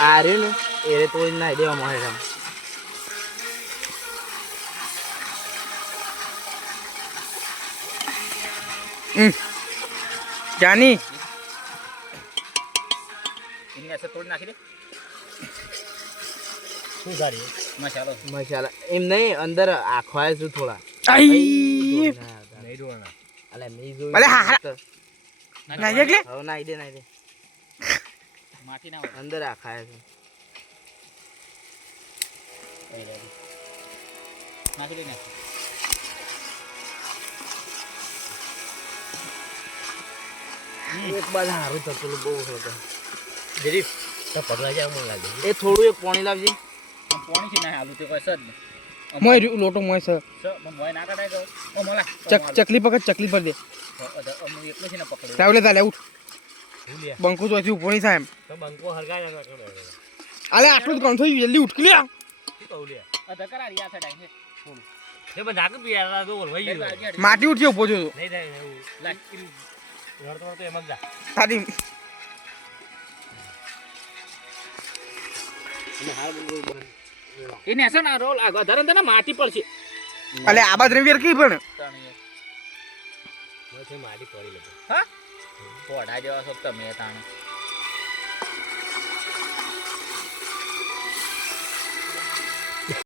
આ રહ્યું ને એ તો નાઈ દેવા મળે આમ જાની इनमें ऐसे तोड़ नाखी दे શું સારી મસાલો મસાલા એમ નહીં અંદર આખવાય છું થોડા આઈ નહીં ડોળના અલે નહીં જોયું અલે હા ના એકલે હવે નાઈ દે માટી ના હોય અંદર આખાય છે નાખી દે ને એક બાદ હારું થતું બહુ હતો જરી તો પગલા જાય મને લાગે એ થોડું એક પાણી લાવજે પાણી થી ના આલુ તે કોઈ સદ મોય લોટો મોય છે મોય ના કાઢાય તો ઓ મોલા ચકલી પકડ ચકલી પર દે હું એકલો છે ને પકડો રાવલે તાલે ઉઠ ભૂલ્યા બંકુ તો હજી ઉભો નહીં થાય એમ તો બંકો હરગાય ના કરો અલે આટલું જ કોણ થઈ જલ્દી ઉઠ લ્યા શું કહું લ્યા અધકરા રિયા છે ડાઈને થોડું એ બધા નાક પી યાર તો બોલ વઈ ગયો માટી ઉઠી ઉભો છો નહીં થાય એવું લાગ રડતો તો એમ જ જા તારી એને હશે ને રોલ આગળ ધરન તને માટી પડશે અલે આ બાદ રવિવાર કી પણ માટી પડી લે હા પોડા જેવા છો તમે તાણે